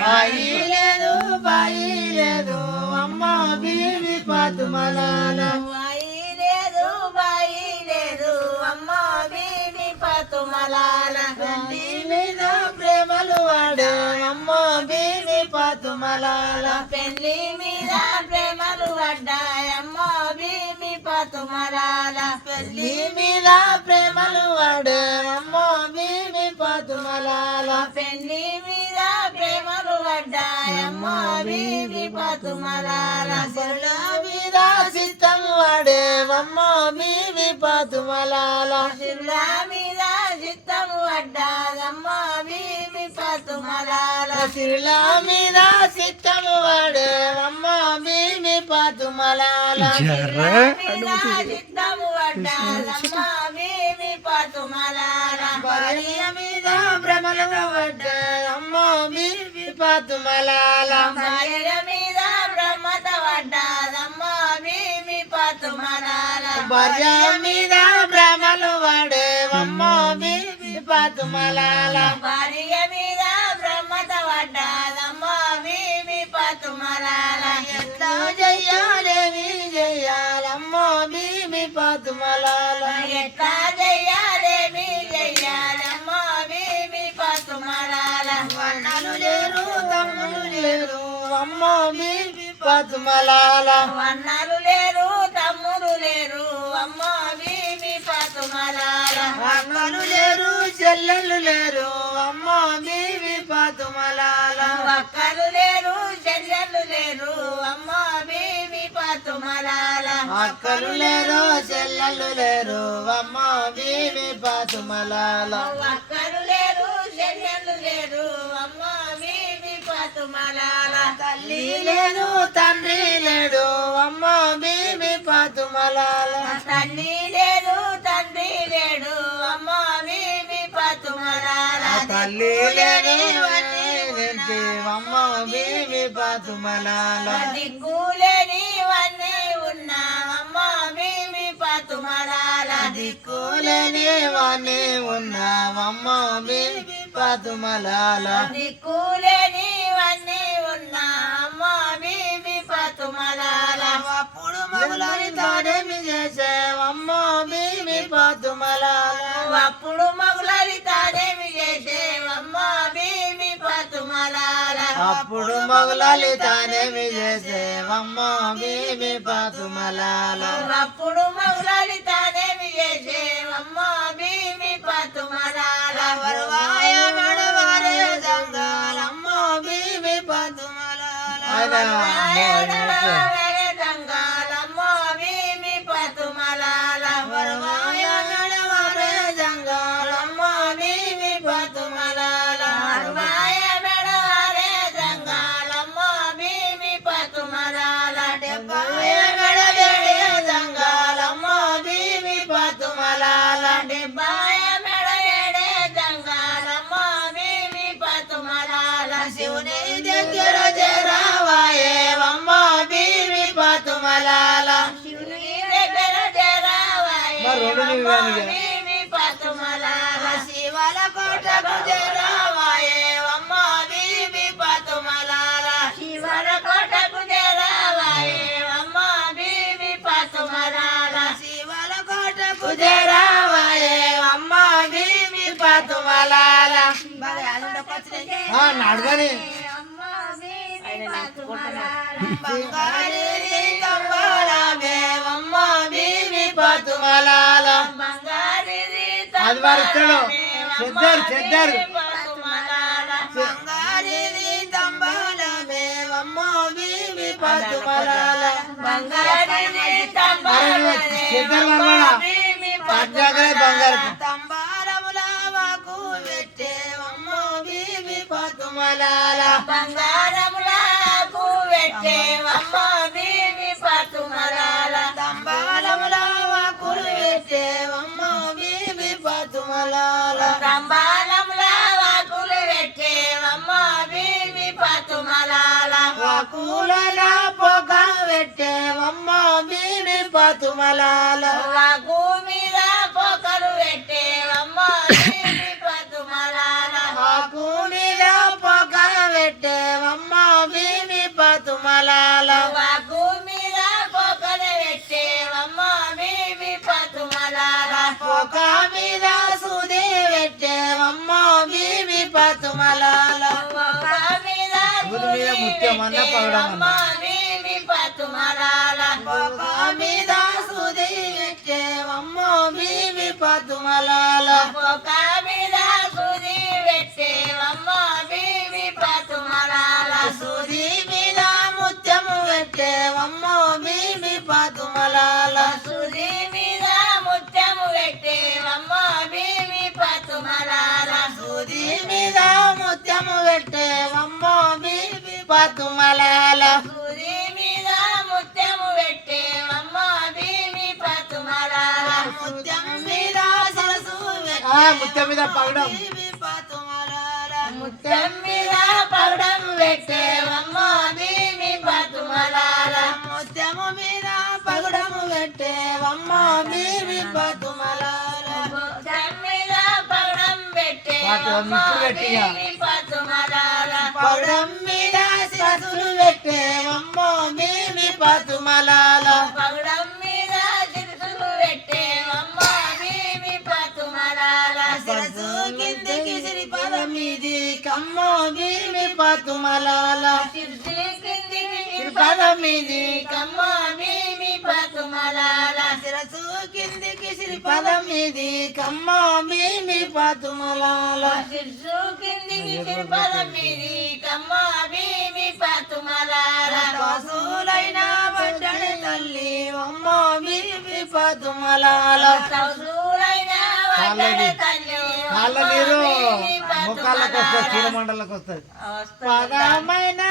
బాయి లేదు బాయి లేదు అమ్మ బీవి పాతుమలాల బాయి లేదు బాయి లేదు అమ్మ బీవి పాతుమలాల పెళ్లి మీద ప్రేమలు వాడే అమ్మ బీవి పాతుమలాల పెళ్లి మీద ప్రేమలు పడ్డాయమ్మ బీవి పాతుమలాల పెళ్లి మీద ప్రేమలు వాడే అమ్మ బీవి పాతుమలాల పెళ్లి మీద ప్రేమలు పడ్డాయమ్మ బీవి పాతుమలాల చెరుల మీద చిత్తం వాడే అమ్మ బీవి పాతుమలాల శివుల మీద చిత్తము పడ్డాదమ్మ బీవి పాతుమలాల సిరుల మీద చిత్తం వాడే అమ్మ బీవి పాతుమలాల చిత్తము పడ్డాదమ్మ బీవి పాతుమలాల భార్య మీద భ్రమలు పడ్డే అమ్మ బీవి పాతుమలాల భార్య మీద బ్రహ్మత పడ్డాదమ్మ బీవి పాతుమలాల భార్య మీద భ్రమలు వాడే అమ్మ బీవి పాతుమలాల భార్య మీద బ్రహ్మత పడ్డాదమ్మ బీవి పాతుమలాల ఎట్లా చెయ్యాలేమి చెయ్యాలమ్మ బీవి పాతుమలాల ఎట్లా చెయ్యాలేమి చెయ్యాలమ్మ బీవి పాతుమలాల అన్నలు లేరు తమ్ములు లేరు అమ్మ బీవి పాతుమలాల అన్నలు లేరు తమ్ముడు లేరు అమ్మ బీవి పాతుమలాల అక్కలు లేరు చెల్లెళ్ళు లేరు అమ్మ బీవి పాతుమలాల అక్కలు లేరు చెల్లెళ్ళు లేరు అమ్మ బీవి పాతుమలాల అక్కలు లేరు చెల్లెళ్ళు లేరు అమ్మ బీవి పాతుమలాల అక్కలు లేరు చెల్లెళ్ళు లేరు అమ్మ బీవి పాతుమలాల తల్లి లేదు తండ్రి లేడు అమ్మ బీవి పాతుమలాల తల్లి లేదు తండ్రి లేడు అమ్మ బీవి పాతుమలాల తల్లి లేని వన్నీ అమ్మ బీవి పాతుమలాల దిక్కులేనివన్నీ ఉన్నా అమ్మ బీవి పాతుమలాల దిక్కులేని వాణి ఉన్నావమ్మ బీవి పాతుమలాల దిక్కులేనివన్నీ ఉన్నా అమ్మ బీవి పాతుమలాల అప్పుడు మగులని తానేమి చేసేవమ్మ బీవి పాతుమలాల అప్పుడు మగులని తానేమి చేసేవమ్మ బీవి పాతుమలాల అప్పుడు మగులని తానేమి చేసేవమ్మ బీవి పాతుమలాల అప్పుడు మగులని తానేమి చేసేవమ్మ బీవి పాతుమలాల వరవాయ నడవారే జంగాలమ్మ బీవి పాతుమలాల దంగాలమ్మ బీవి పాతుమలాల వరవాయ నడవారే జంగాలమ్మ బీవి పాతుమలాల మాయ మెడవారే దంగాలమ్మ బీవి పాతుమలాల డెబ్బాయ మెడవేడే జంగాలమ్మ బీవి పాతుమలాల డెబ్బాయ మెడవేడే దంగాలమ్మ బీవి పాతుమలాల శివుని దగ్గర చేరావాయేవమ్మ బీవి పాతుమలాల శివుని దగ్గర చేరావాయే బీవి పాతుమలాల శివల కోటకు చేరావాయేవమ్మ బీవి పాతుమలాల శివర కోటకు చేరావాయే అమ్మ బీవి పాతుమలాల శివల కోటకు చేరావాయేవమ్మ బీవి పాతుమలాల నడవని అమ్మ బీవి పాతుమలాల బంగారి తంబాలమేవమ్మ బీవి పాతుమలాల బంగారి అది వరుస్తాడు చెద్దరు బంగారి తంబాలమేవమ్మ బీవి పాతుమలాల తంబారముల వాకు పెట్టేవమ్మ బీవి పాతుమలాల బంగారములకు పెట్టేవమ్మ బీవి పాతుమలాల తంబాలముల వాకులు పెట్టేవమ్మ బీవి పాతుమలాల తంబాలముల వాకులు పెట్టేవమ్మ బీవి పాతుమలాల వాకుల పొగ పెట్టేవమ్మ బీవి పాతుమలాల వాకు మీద పొకలు పెట్టేవమ్మ బీవి పాతుమలాల ముత్యమన్న పెట్టే పగడమన్న అమ్మ బీబీ పతుమలాల బొక్క మీద సూది పెట్టేవమ్మ బీబీ పతుమలాల ఒక మీద సూది పెట్టేవమ్మ బీబీ పతుమలాల సూది మీద ముత్యము పెట్టేవమ్మ బీబీ పతుమలాల సూది మీద ముత్యము పెట్టేవమ్మ బీబీ పతుమలాల సూది మీద ముత్యము పెట్టేవమ్మ బీబీ పతుమలాల సూది మీద ముత్యము పెట్టేవమ్మ బీబీ పతుమలాల ముత్యం మీద సరసు ముత్యం మీద పగడం బీబీ పతుమలాల ముత్యం మీద పగడం పెట్టేవమ్మ బీబీ పతుమలాల ముత్యము మీద పగడము పెట్టేవమ్మ బీబీ పతుమలాల ముత్యం మీద పగడం పెట్టేవమ్మ బీబీ పతుమలాల పగడం మీద సరసులు పెట్టేవమ్మ బీబీ పతుమలాల పగడం మీద చిరుసులు పెట్టేవమ్మ బీబీ పతుమలాల సరసు కిందికి సిరిపద మీది కమ్మ బీబీ పతుమలాల చిరుసు కిందికి సిరిపద మీది కమ్మ బీబీ పతుమలాల శిరసు కిందికి సిరిపద మీది కమ్మ బీబీ పతుమలాల చిరుసు కిందికి చిరుపద మీది కమ్మ బీబీ పతుమలాల పశువులైన బడ్డడి తల్లి అమ్మ బీబీ పతుమలాల సౌసూరైన వడ్డడ తల్లి కాళ్ళ నీరు బీబీ ముఖాలకు వస్తుంది పతుమలాల చీలమండలకు వస్తుంది పదమైన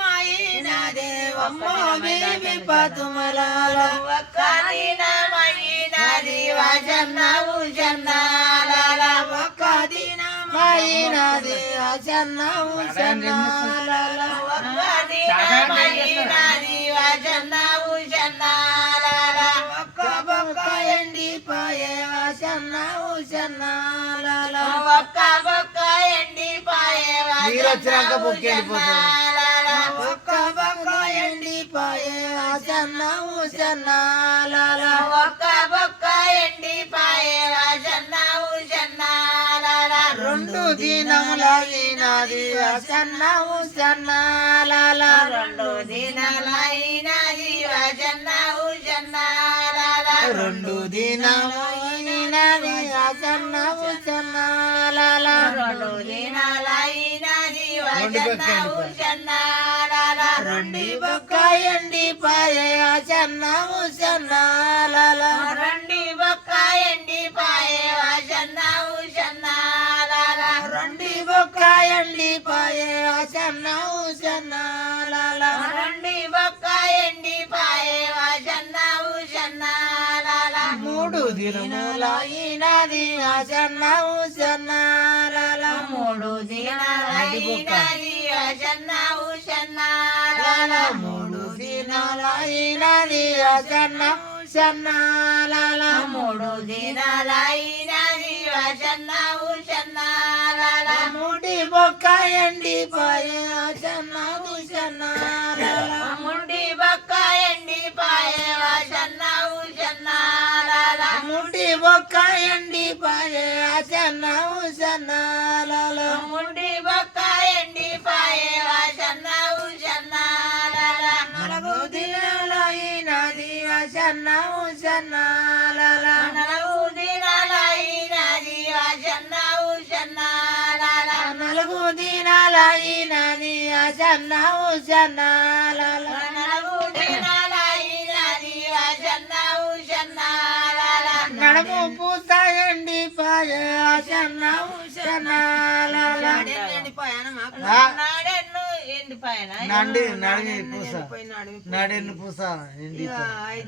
మాయినదే అమ్మ బీబీ పతుమలాల ఒక్కదినమైనది వజన్నవు జన్నాలాల ఒక్క దినమైనది అచన్నవు చన్నాల ఒక్కదినమైనది వజన్నవు జన్నాలాల ఒక్క బొక్క ఎండిపోయే అచన్నవు చన్నాల ఒక్క బొక్క ఎండిపాయే నీరు వచ్చినాక బొక్క ఎండిపోతుంది. ఒక్క బొక్క ఎండిపోయే అచన్నవు చన్నాల ఒక్క బొక్క ఎండిపాయే వజన్నవు జన్నాలాల రెండు దినములైనది అచన్నవు చన్నాల రెండు దినాలైనది వజన్నవు జన్నాలాల రెండు దినములైనది అచన్నవు చన్నాల రెండు దినాలైనది వజన్నవు జన్నాలాల రెండు బొక్క ఎండిపోయే అచన్నవు చన్నాల రెండి బొక్క ఎండిపాయే వజన్నవు జన్నాలాల రెండు బొక్క ఎండిపోయే అచన్నవు చన్నాల రెండి బొక్క ఎండిపాయే వజన్నవు జన్నాలాల మూడు దినములైనది అచన్నవు చన్నాల మూడు దినాలైనది వజన్నవు జన్నాలాల మూడు దినాలైనది అచన్నవు చన్నాల మూడు దినాలైనది వజన్నవు జన్నాలాల ముడి బొక్క ఎండిపోయే అచన్నవు చన్నాల ముండి బొక్క ఎండిపాయే వజన్నవు జన్నాలాల ముడి బొక్క ఎండిపోయే అచన్నవు చన్నాల ముండి బొక్క ఎండిపాయే వజన్నవు జన్నాలాల నలుగు దినాలైనది అచన్నవు చన్నాల నలుగు దినాలైనది వజన్నవు జన్నాలాల నలుగు దినాలైనది అచన్నవు చన్నాల నలుగు దినాలైనది వజన్నవు జన్నాలాల నడుము పూస ఎండిపోయే అచన్నవు చన్నాల నాడెన్ను ఎండిపాయన నడి పూస నడెన్ను పూస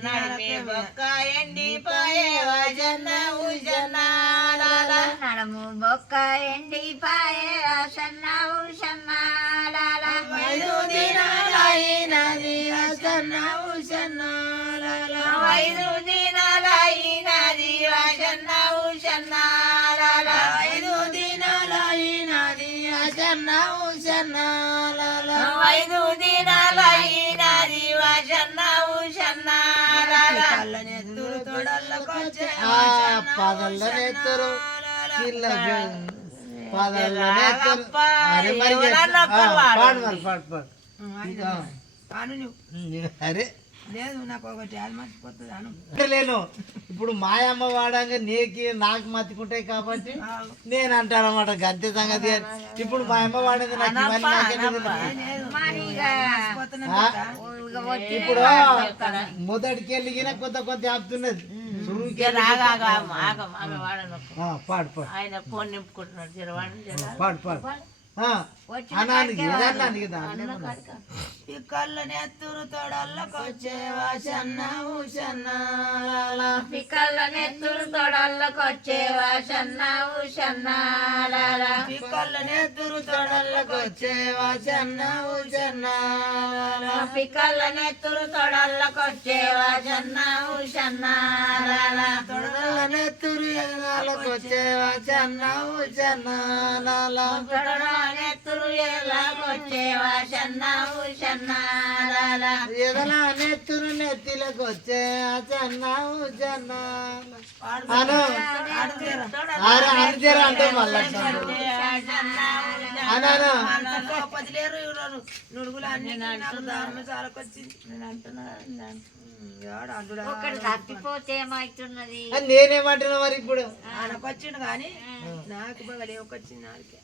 నడిమే బొక్క ఎండిపాయే వజన్నవు జన్నాలాల నడము బొక్క ఎండిపాయే సన్నవు సన్నాలాల ఐదు దినాలైనది అచన్నవు చన్నాల ఐదు దినాలైనది వజన్నవు జన్నాలాల ఐదు దినాలైనది అచన్నవు చన్నాల ఐదు దినాలైనది వజన్నవు జన్నాలాల కళ్ళనెత్తురు తొడల్లకొచ్చే పదల్లో నెత్తరు పాదాల్లోనే ఎత్తురు. రాగప్ప, అరే మరి ఎవరన్నా ఆ, ఒక్కరు వాడు. పాడు మరి పాడు అది అను నువ్వు అరే లేదు నాకు ఒకటి అది మర్చిపోతుంది అను లేను ఇప్పుడు మాయమ్మ వాడంగా నాకు మతికుంటాయి కాబట్టి నేను అంటాను అన్నమాట గంతే సంగతి అని. ఇప్పుడు మా అమ్మ వాడేది నాకు ఇవన్నీ నాకెందుకు తెలుసు? మరి ఇక ఆ? ఇక వచ్చి ఇప్పుడు మొదటికి వెళ్ళిన కొత్త కొత్త ఆపుతున్నది సురువుకి పాడు పాడు ఆయన ఫోన్ నింపుకుంటున్నాడు జరవాడిని జర పాడు పాడు అన్నానికి ఏదన్నాను కదా ఈ కళ్ళ నెత్తురు తొడల్లకొచ్చేవా సన్న ఊసన్న పిక్కల నెత్తురు తొడల్లకొచ్చేవా సన్న ఊసన్న ఈ కళ్ళ నెత్తురు తొడల్లకొచ్చేవా సన్న ఊసన్న పిక్కల నెత్తురు తొడల్లకొచ్చేవా సన్న ఊసన్న తొడల నెత్తురు ఎగాలకొచ్చేవా సన్న ఊసన్న నెత్తురు ఎలాగొచ్చేవా సన్న ఊసన్న ఎదలా నెత్తురు నెత్తిలకు వచ్చే సన్న ఊసన్న అను అరే అంతేరా అంటే మళ్ళీ అనాను పదిలేరు నుడుగులు అన్ని నాకు దాని చాలకొచ్చింది నేను అంటున్నా ఒకటి తప్పిపోతే ఏమవుతున్నది నేనేమంటున్నా మరి ఇప్పుడు ఆయనకొచ్చిండు కానీ నాకు బాగా లేవకొచ్చింది నాకే